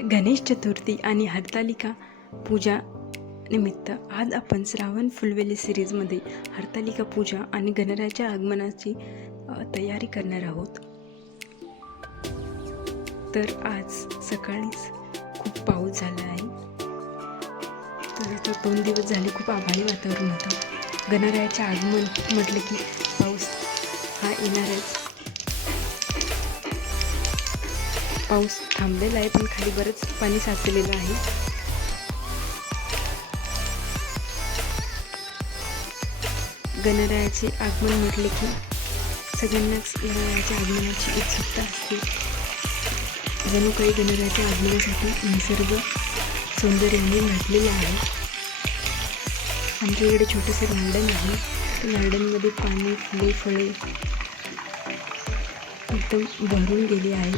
गणेश चतुर्थी आणि हरतालिका पूजा निमित्त आज आपण श्रावण फुलवेली सिरीजमध्ये हरतालिका पूजा आणि गणरायाच्या आगमनाची तयारी करणार आहोत। तर आज सकाळीच खूप पाऊस झाला आहे। तर 2 दिवस झाले खूप आभाळी वातावरण होतं। गणरायाचे आगमन म्हटले की पाऊस हा येणारच। पाऊस थांबलेला आहे, पण खाली बरंच पाणी साचलेलं आहे। गणरायाचे आगमन म्हटले की सगळ्यांनाच गणरायाच्या आगमनाची उत्सुकता असते। जणू काही गणरायाच्या आगमनासाठी निसर्ग सौंदर्याने नटलेला आहे। आमच्या इकडे छोटंसं गार्डन आहे। त्या गार्डनमध्ये पाणी, फुले, फळे एकदम भरून गेली आहेत।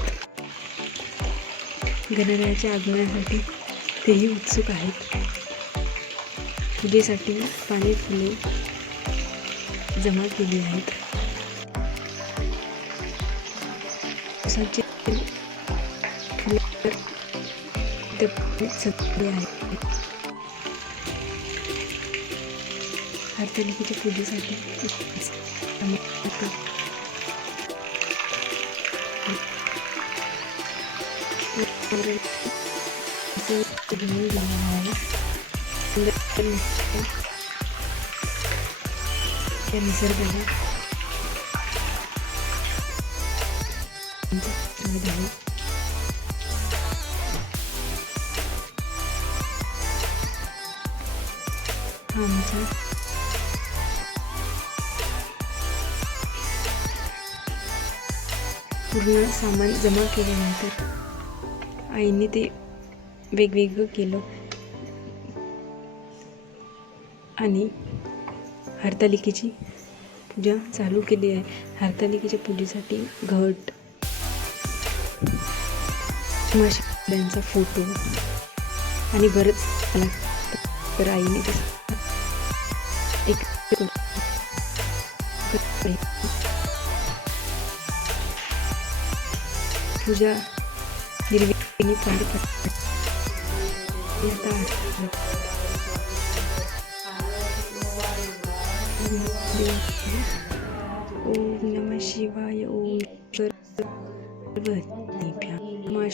गणरायाच्या आगमनासाठी तेही उत्सुक आहेत। पूजेसाठी पाने, फुले जमा केली आहेत। उसाचे फुले सजले आहेत। हरतालिकेच्या पूजेसाठी निसर्गाला हा आमचा पूर्ण सामान जमा केल्यानंतर आईने ते वेगवेगळं केलं आणि हरतालिकेची पूजा चालू केली आहे। हरतालिकेच्या पूजेसाठी घट, माशांचा फोटो आणि बरंच तर आईने एक पूजा निर्विघ्ने पार पडली। ओम नमः शिवाय। ओम सर्वज्ञेभ्यः नमः।